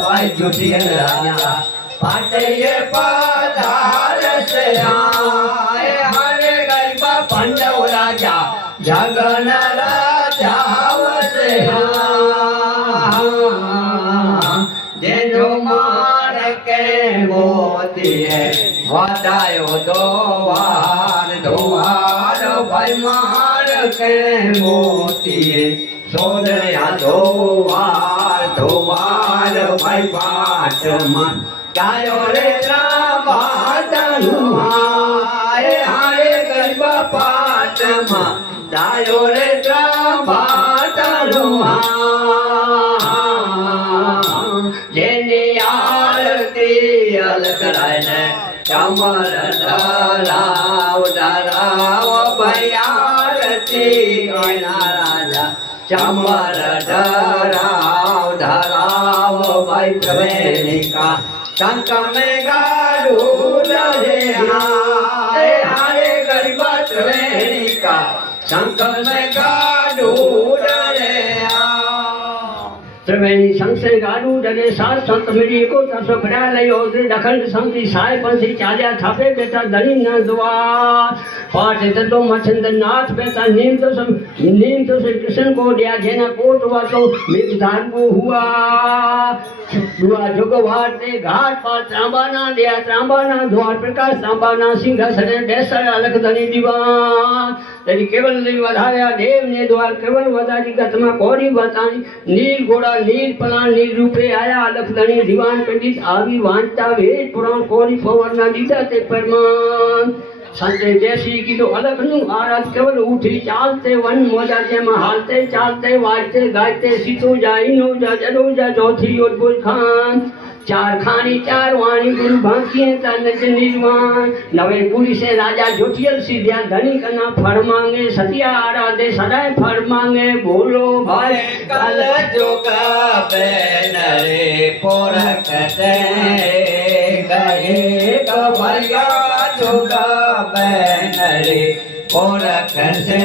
भाई जुटियल राजा पाटे ये पधार से आए हरे गरीबा पांडव राजा जगन राजा से जेनो मार के मोती है वादायो दोवार भाई मार के मोती है सोदरिया दोवार भाई बाट मान जायो रे रामातनु आए हारे गरीबा पाट मान जायो रे रामातनु जेनी आरती अलग रहने चमर डराव भाई आरती राजा चमर डराव भाई प्रवेणिका शंख में गारूड रे हारे गरीबा प्रवेणिका शंख में गारूड रे त्रिवेणी संशय गाडू डरे सात संत मिली को तसो भरा लई ओदरे दखन संति साय पंसी चाल्या थापे बेटा धनी न द्वार पाठ ततो मछंद नाथ बेटा नीम तो श्री कृष्ण को दिया जेना कोट वातो मित धान को हुआ जुगवाटे घाट पर त्रांबाना दिया त्रांबाना द्वार प्रकाश त्रांबाना सिंहासन बेसर अलख धनी दीवान तेरी केवल नहीं वधाया देव ने द्वार केवल वधारी गतमा कोरी बतानी नील घोड़ा नील पलान नील रूपे आया अलख धनी दीवान पंडित आवी वांचता वेद पुराण कोरी पवर न दीदा ते परमान संजय जैसी की तो अलग नु आराध केवल उठी चालते वन मोजा जे हालते चालते वाजते गायते सीतो जाई नो जा जरो जा चौथी और बुल खान चार खानी चार वाणी गुरु बांकी तन निर्वाण नवे पुरी से राजा जोटियल सीधिया धनी कना फड़ मांगे सतिया आराधे सदाए फड़ मांगे बोलो भाई कल जोगा बेनरे पोरखते गए कबरिया जोगा बेनरे पोरखते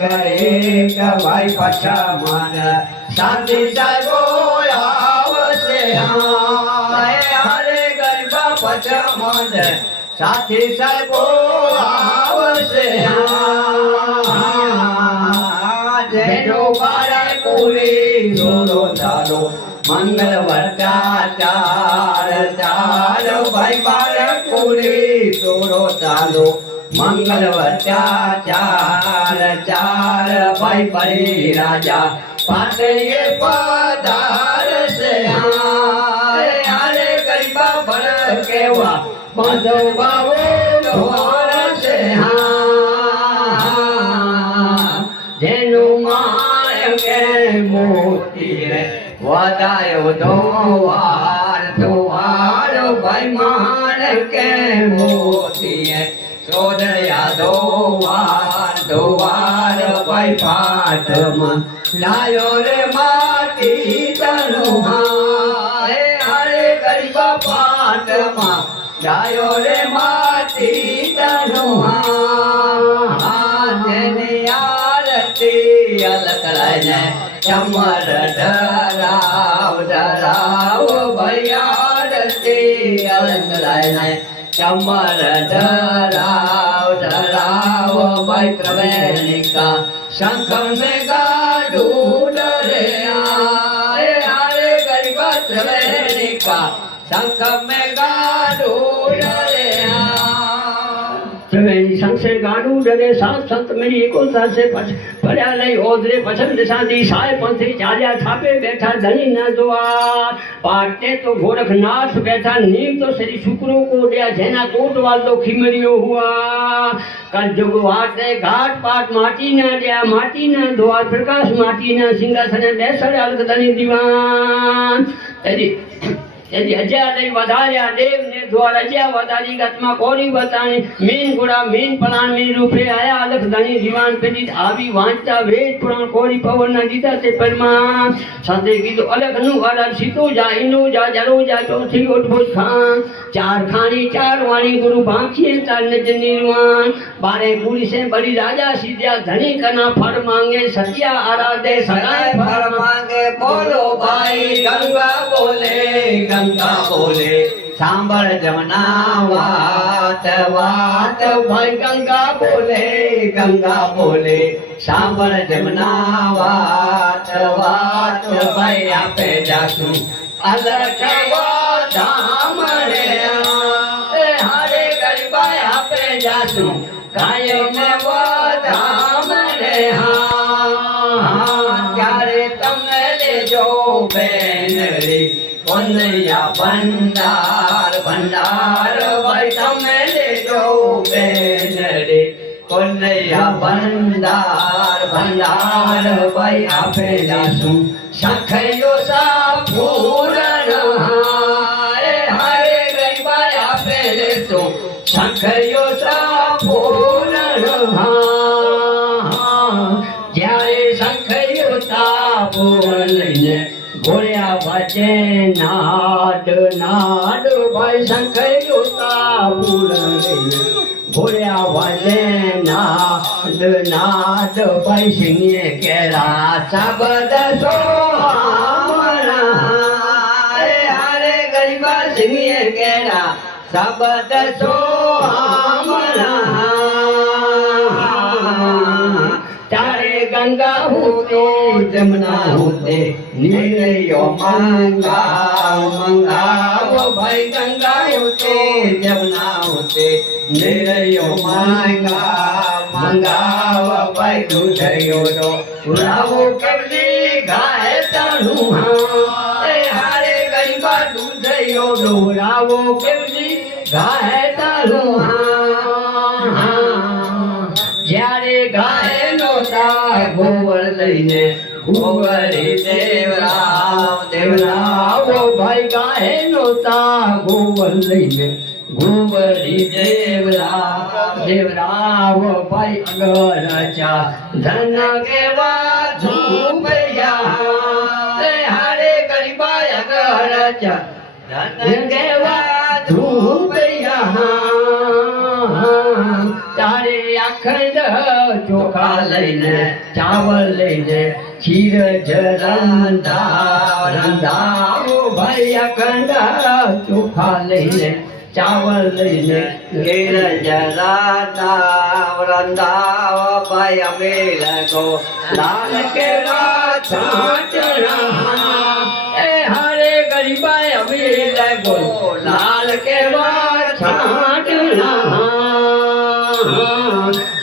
गए भाई पछा मान शांति सागो हरे गरीबा पचमन साथी साहेबो आवसे जेनो बारा पूरी सोरो चालो मंगल वर्ताचार चालो भाई बारा पूरी सोरो चालो मंगल वर्ताचार चार भाई बड़ी राजा पाटे ये पधार से केवा बांधो बाबो द्वार से जेनु मार के मोती है वदायो द्वार भाई मार के मोती है सोदरिया द्वार भाई पाठ मन लायो रे माटी तनु हरे गरीबा पाठ मां जायो रे माटी तनुहा जेनी आरती अलग रहने चमर डराव भैया आरती अलग रहने चमर डराव भाई प्रवेणिका शंख में गाडू डरे आए हरे गरीबा प्रवेणिका शंख में गाडू डरे त्रिवेणी संशय गाडू डरे सात संत मेरी एको से पड़ा लई ओदरे पछम दिशा दी साय पंथी चाल्या थापे बैठा धनी न द्वार पाटे तो गोरखनाथ बैठा नीम तो श्री शुक्रों को दिया जेना कोट वालो खिमरियो हुआ कल जुग वाटे घाट पाट माटी न दिया माटी न द्वार प्रकाश माटी न सिंहासन बेसर अलग धनी दीवान तेरी यदि अजय नहीं वधार्या देव ने द्वार अजय वधारी गतमा कोरी बताने मीन गुड़ा मीन पलान मीन रूपे आया अलख धनी दीवान पंडित आवी वांचता वेद पुराण कोरी पवन न दीदा ते परमान साथे की तो अलग नु अलग सीतो जा इनो जा जरो जा चौथी उठबुज खान चार खानी चार वाणी गुरु बांकी तार निज निर्वाण बारे पूरी से बड़ी राजा सीधिया धनी कना फर मांगे सतिया आराधे सदाए फर मांगे बोलो भाई गंगा બોલે ગંગા બોલે સાંભળ જમના વાત વાત ભાઈ ગંગા બોલે સાંભળ જમના વાત વાત ભાઈ આપે જાશું અલખવા ધામ રે હારે ગરબા આપે જાશું કાયમ ધામ રે ત્યારે તમે લેજો બેનડી કોનૈયા ભંડાર ભંડાર ભાઈ તમે લેજો બેનડી કોનૈયા ભંડાર ભંડાર ભાઈ આપે જાશું શંખયો સા પૂરણ હારે ગરબા આપે લેશું શંખયો સા પૂરણ જ્યારે શંખયો સા પૂરણ લઈને ઘોડ્યા વાજે નાદ નાદ ભાઈ શંખયો સા પૂરણ લઈને ઘોડ્યા વાજે નાદ નાદ ભાઈ સિંહે કેરા શબ્દ સોમરા હારે ગરીબા સિંહે કેરા શબ્દ સોમરા તારે ગંગા હોતે જમના હોતે નીરયો મંગાવ ભાઈ ગંગા હોતે જમના હોતે નીરયો મંગાવ ભાઈ દૂધયો નો ઉડાવો કબલી ગાય તાણું હારે ગરીબા દૂધયો નો ઉડાવો કબલી ગાય તાણું જ્યારે ગાય નો ગોવર લઈને ગોવરી દેવરાવ ભાઈ ગાય નો ગોવર લઈને ગોવરી દેવરાવ ભાઈ અગરચા ધન કેવા ધૂપયા હારે ગરીબા અગરચા ધન કેવા ધૂપયા તારે અખંડ ચોખા લઈને ચાવલ લઈને ખીર રંધાવો ભાઈ અખંડ ચોખા લઈને ચાવલ લઈને ખીર રંધાવ ભાઈ અમે લગો લાલ કેવા છાંટણા હારે ગરીબા અમે લગો લાલ કેવા છાંટણા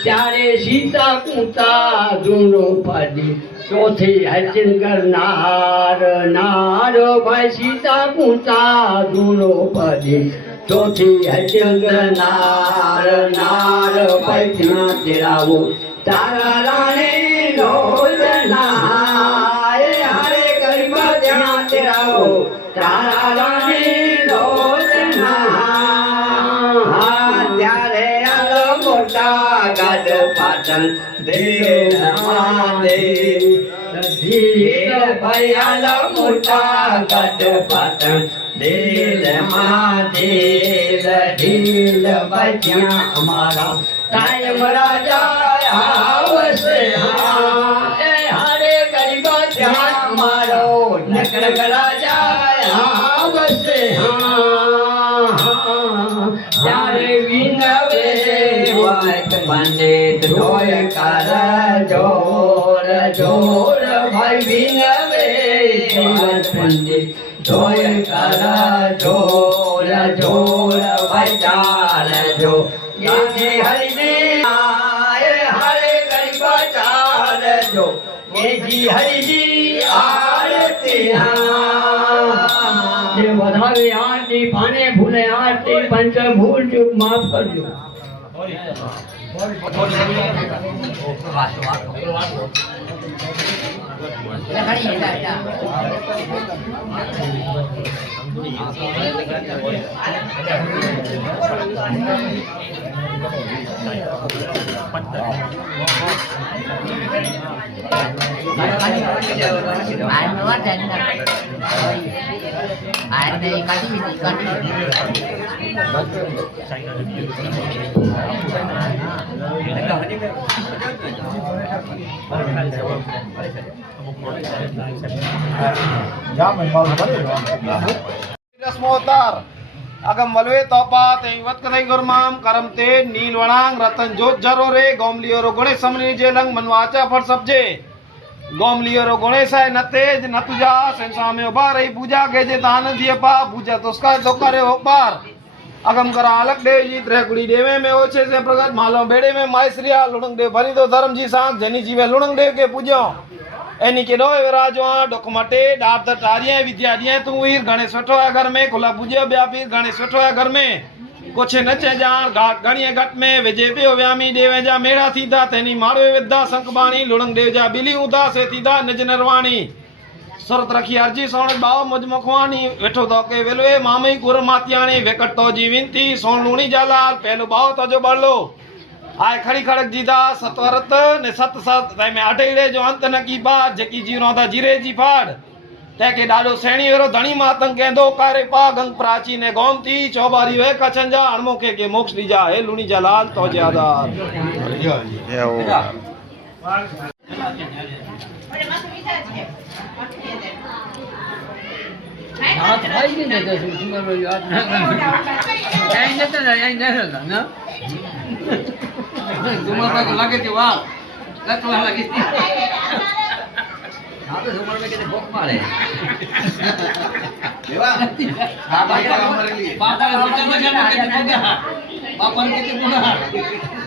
ત્યારે સીતા કુતા ધૂનો પાડી ચોથી હચન કરનાર નાર ભાઈ સીતા કુતા ધૂનો પાડી ચોથી હચન કરનાર નાર ભાઈ ત્યાં તેરાવો તારા રાણી લોચના હારે ગરીબા ત્યાં તેરાવો તારા રાણી લોચના ત્યારે મોટા ગાડ પાટણ દેવ ભૈયાલા મોટા ગાડ પાટણ દેલ દેલ ઢીલ બચ્યા અમારા કાયમ રાજા આવશે હારે ગરીબા ત્યાં અમારો નકર રાજા આવશે ત્યારે વિનવે વાત પંડિત જોય કર જોર જોર ભાઈ વિનવે વાત પંડિત જોય કર જોર જોર ભાઈ ચાલ જો યે હરિજી હરે ગરીબા ચાલ જો યે હરિજી આરતી જે વધારે આરતી પાને ભૂલે આરતી પંચ ભૂલ ચૂક માફ કરજો रस्मोत्तर अगम वलवे तोपा ते वत कदई गुरमाम करम ते नील वणांग रतन जोत जरो रे गोमलियो रो गुणे समनी जेलंग मनवाचा फर सबजे गोमलियो रो गुणे साय नतेज नतुजा संसा में उबा रही पूजा के जे दान दिए पा पूजा तो उसका तो करे हो पार अगम करा अलग देव जी त्रेकुड़ी देवे में ओछे से प्रगट मालो बेड़े में मायश्रिया लुणंग देव भरी दो धर्म जी सांग जनी जीवे लुणंग देव के पूजो एनी के डोए विराजवा डोकमटे डाब द टारिये विद्या दिए तू वीर गणेश वठो है घर में खुला पूजो ब्या पीर गणेश वठो है घर में कुछ नचे जान घाट गणिये घट में विजय पियो व्यामी देवे जा मेड़ा थीदा तेनी मारो विद्या संकबाणी लुणंग देव जा बिली उदा से थीदा निज नरवाणी सुरत रखी अर्जी सोण बाव मुझ मुखवानी वेठो तो के वेलवे मामई गुर मातियाणी वेकट तो जी विनती सोण लूणी जालाल पहलो बाव तो जो बड़लो आय खड़ी खड़क जीदा सतवरत ने सत सत तै में अटेड़े जो अंत न की बात जकी जीरो दा जीरे जी फाड़ तै के डाडो सेणी वेरो धणी मातंग केंदो कारे पा गंग प्राची ने गोमती चौबारी वे कछंजा अणमोखे के मोक्ष दीजा हे लूणी जालाल तो ज्यादार हाथ भाई नहीं देते सुंदर याद नहीं देते ना तुम्हारा को लगे थी वाह लग लगी थी हाँ तो सुमर में कितने भोग मारे पापा का कितने भोग